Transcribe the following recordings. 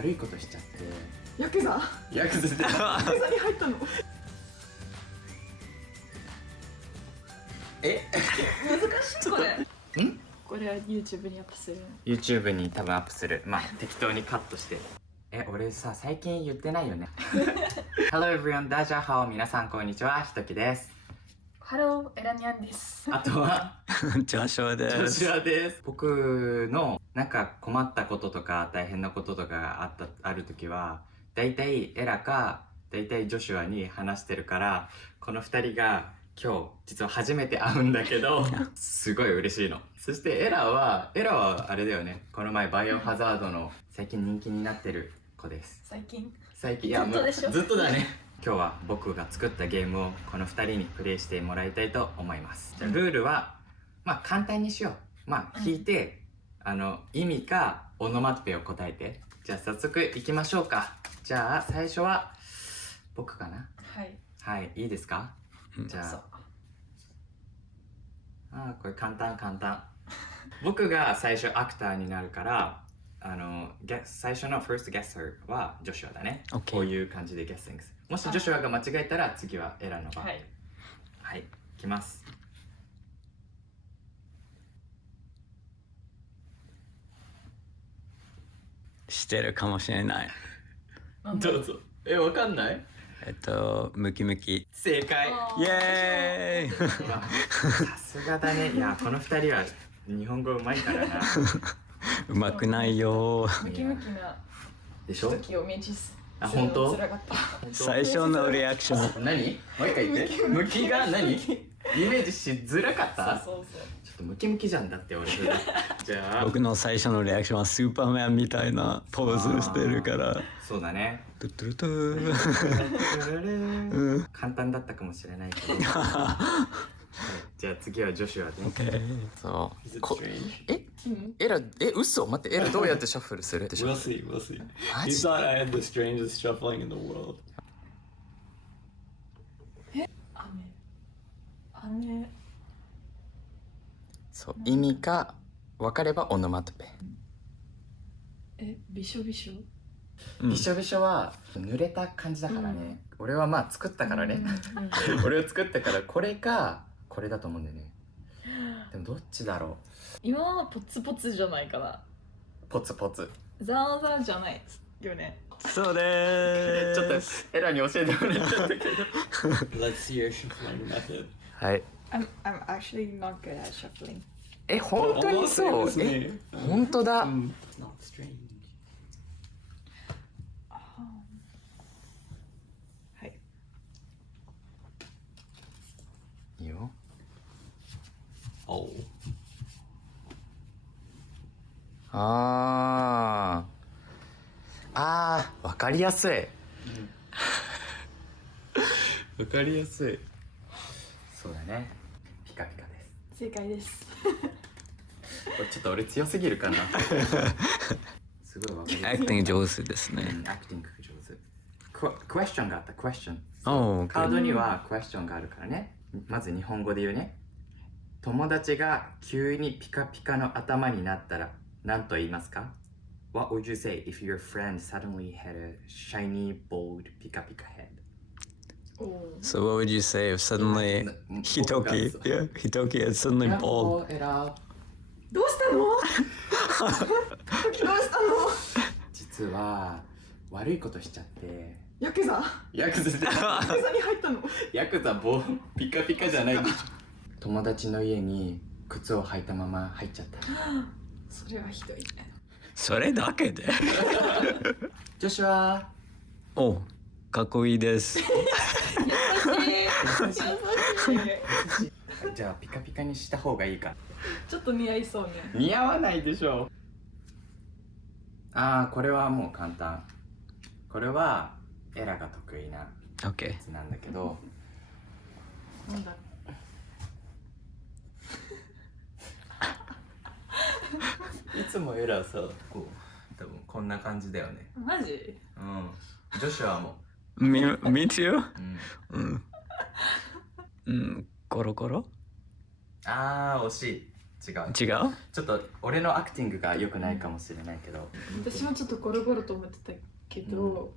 悪いことしちゃって。ヤクザヤクザってヤクザに入ったの。え難しいこれ。んこれは YouTube にアップする。 YouTube に多分アップする。まあ適当にカットして。俺さ最近言ってないよね。Hello everyone ダジャハオ、皆さんこんにちは、ひときです。ハローエラニャンです。あとはジョシュアでジョす。シュアです。僕のなんか困ったこととか大変なこととかがある時は、だいたいエラかだいたいジョシュアに話してるから、この二人が今日実は初めて会うんだけどすごい嬉しいの。そしてエラはあれだよね、この前バイオハザードの最近人気になってる子です。最近いやずっとでしょ。ずっとだね。今日は僕が作ったゲームをこの二人にプレイしてもらいたいと思います。じゃあルールはまあ簡単にしよう。まあ聞いて、意味かオノマトペを答えて。じゃあ早速行きましょうか。じゃあ最初は僕かな。はい、いいですか？じゃあこれ簡単。僕が最初アクターになるから、最初の first guesser はジョシュアだね。OK こういう感じで guessing。もしジョシュアが間違えたら次はエラの番。はい、いきます。してるかもしれない。どうぞ。わかんない？ムキムキ。正解。イエーイさすがだね。いや、この二人は日本語うまいからな。うまくないよ。ムキムキなでしょ？時をイメージする。あ、本当？辛かった。最初のリアクション。何？もう一回言って。ムキが何？イメージしづらかった？そう。ちょっとムキムキじゃんだって俺。じゃあ僕の最初のリアクションはスーパーマンみたいなポーズしてるから。そうだね。トゥトゥトゥ簡単だったかもしれないけど。じゃあ次はジョシュアで。そう。嘘？待って、エラどうやってシャッフルする？ We'll see. He マジ？ thought I had the strangest shuffling in the world. 雨。そう、意味か分かればオノマトペ。びしょびしょ。びしょびしょは濡れた感じだからね。俺はまあ作ったからね。俺を作ったからこれかこれだと思うんだよね。でもどっちだろう。今はポツポツじゃないかな。ポツポツ。ザーザーじゃないよね。そうでちょっーす。とエラに教えてもらっちゃったけど。 Let's see your shuffling method. はい。I'm actually not good at shuffling. 本当にそう？ Almost same as me. 本当だ。 It's not strange. はい。いいよ。 Oh. わかりやすい。わかりやすい。そうだね。ピカピカです。正解です。これちょっと俺強すぎるかな。すごいわかりやすい。アクティング上手ですね。アクティング上手。クエスチョンがあった、クエスチョン。おー、カードにはクエスチョンがあるからね。まず日本語で言うね。友達が急にピカピカの頭になったら何と言いますか？ What would you say if your friend suddenly had a shiny, bold, pika pika head? So what would you say if suddenly Hitoki is suddenly bald? どうしたの？時どうしたの？実は悪いことしちゃって。ヤクザヤクザに入ったの？ヤクザピカピカじゃないでしょ。友達の家に靴を履いたまま入っちゃった。それはひどいね。それだけでジョシュア。お、かっこいいです。優しい。じゃあピカピカにした方がいいか。ちょっと似合いそうね。似合わないでしょ。これはもう簡単。これはエラが得意なや OK。つなんだけど。なんだ。いつもエラさ、こう多分こんな感じだよね。マジ？うん。ジョシュアも。Me too? うん。コロコロ？惜しい。違う。違う？ちょっと俺のアクティングが良くないかもしれないけど。私もちょっとゴロゴロと思ってたけど、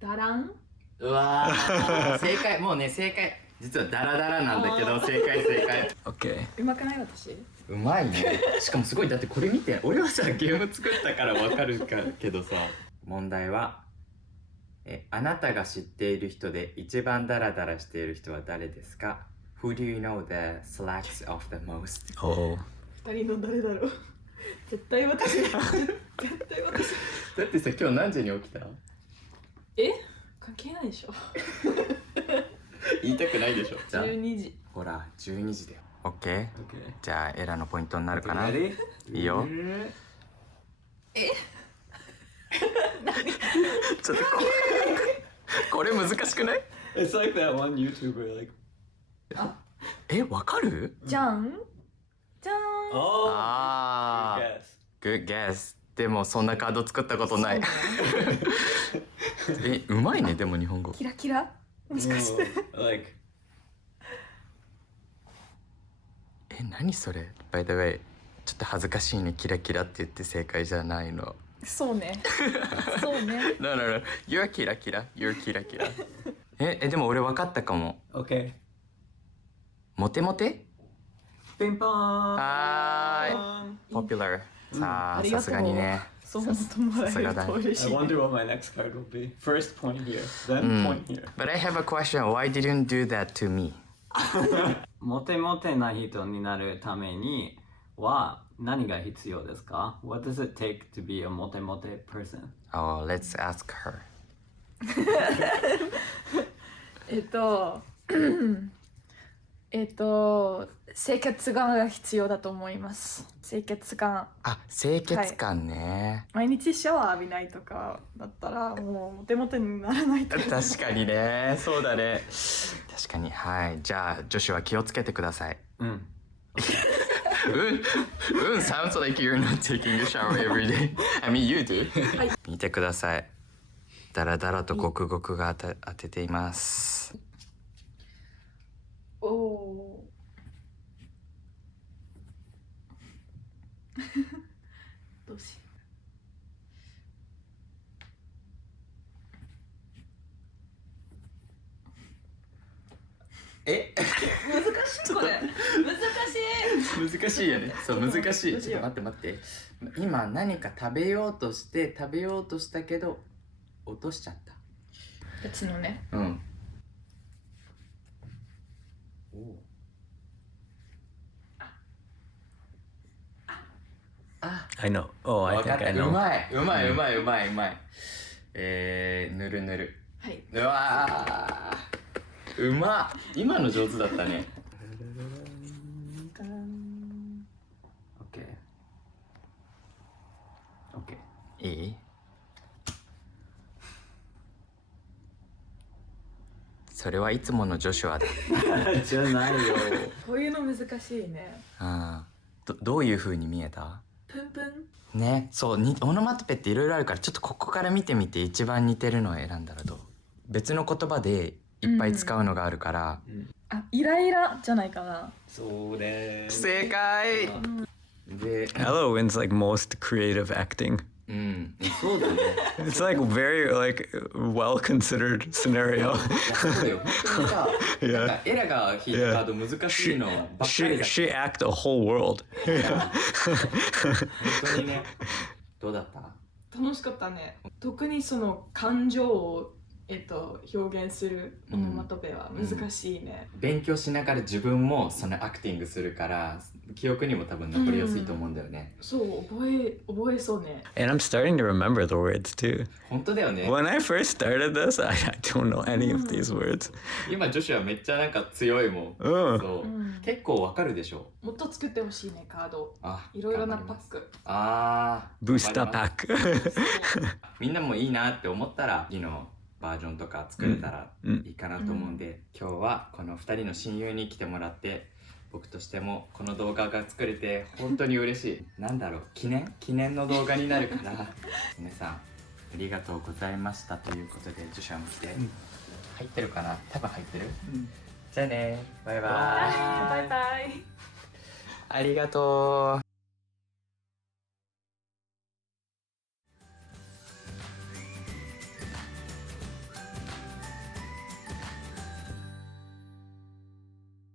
ダラン。うわー正解。もうね正解。実はダラダラなんだけど正解。OK。うまくない私？うまいね。しかもすごい。だってこれ見て。俺はさゲーム作ったからわかるけどさ。問題はあなたが知っている人で一番ダラダラしている人は誰ですか？ Who do you know that slacks off the most? お二人の誰だろう。絶対私。絶対私。だってさ今日何時に起きた？関係ないでしょ。言いたくないでしょ。じゃあ12時。ほら12時だよ。OK。 Okay. じゃあエラのポイントになるかな。 Ready? いいよ。ちょっとこれ難しくない？ It's like that one YouTuber, like. わかる？じゃん。じゃん。 Oh, Ah. good guess. Good guess。でもそんなカード作ったことない。うまいね。でも日本語。キラキラ。もしかして。 Oh, like. 何それ？ By the way、ちょっと恥ずかしいね。キラキラって言って正解じゃないの。そうね。そうね。No, no, no. You're キラキラ。You're キラキラ。でも俺分かったかも。 Okay. モテモテ？ Ping pong. はーい。ポピュラー。さあ、さすがにね。そう思ってもらえると嬉 I しいね。 wonder what my next card will be. First point here, then point here. But I have a question. Why didn't you do that to me? モテモテな人になるためには何が必要ですか？ What does it take to be a モテモテ person? Oh, let's ask her. 清潔感が必要だと思います。清潔感。あ、清潔感ね。毎日シャワー浴びないとかだったらもうモテモテにならないと思う。確かにね。そうだね。確かに。はい。じゃあ、女子は気をつけてください。sounds like you're not taking a shower every day. I mean, you do. 見てください。だらだらとごくごくが当てています。おお。どうしよ難しいこれ。難しい。難しいよね。そう、難しい。どうしようちょっと待って。今何か食べようとしたけど落としちゃった。別のね。うん。お。I know. Oh, I わかっ think た。 I う know. まい。ぬるぬる。はい。うわー。うまっ。今の上手だったね。Okay. Okay. いい？それはいつものジョシュアだ。じゃないよ。こういうの難しいね。どういう風に見えた？プンプン。ね、そうオノマトペっていろいろあるから、ちょっとここから見てみて一番似てるのを選んだらどう？別の言葉でいっぱい使うのがあるから、あ、イライラじゃないかな。それ。正解。で、 Hello wins like most creative acting. そうだね。 It's like very like well considered scenario. そうよ。本当にさ、なんかエラが引いたカード難しいのばっかりだ。 She act a whole world. 本当にね。どうだった？楽しかったね。特にその感情を表現するオノマトペは難しいね。勉強しながら自分もそのアクティングするから記憶にも多分残りやすいと思うんだよね。そう覚えそうね。 And I'm starting to remember the words too. 本当だよね。 When I first started this, I don't know any of these words. 今女子はめっちゃなんか強いもん。うんそう、結構わかるでしょ。もっと作ってほしいねカード。あ、いろいろなパック。Booster pack. みんなもいいなって思ったら次のバージョンとか作れたらいいかなと思うんで、今日はこの2人の親友に来てもらって僕としてもこの動画が作れて本当に嬉しい。なんだろう、記念の動画になるから皆さんありがとうございましたということで、ジョシュアも来て、入ってるかな？多分入ってる、じゃあね、バイバイ。バイバイ。ありがとう。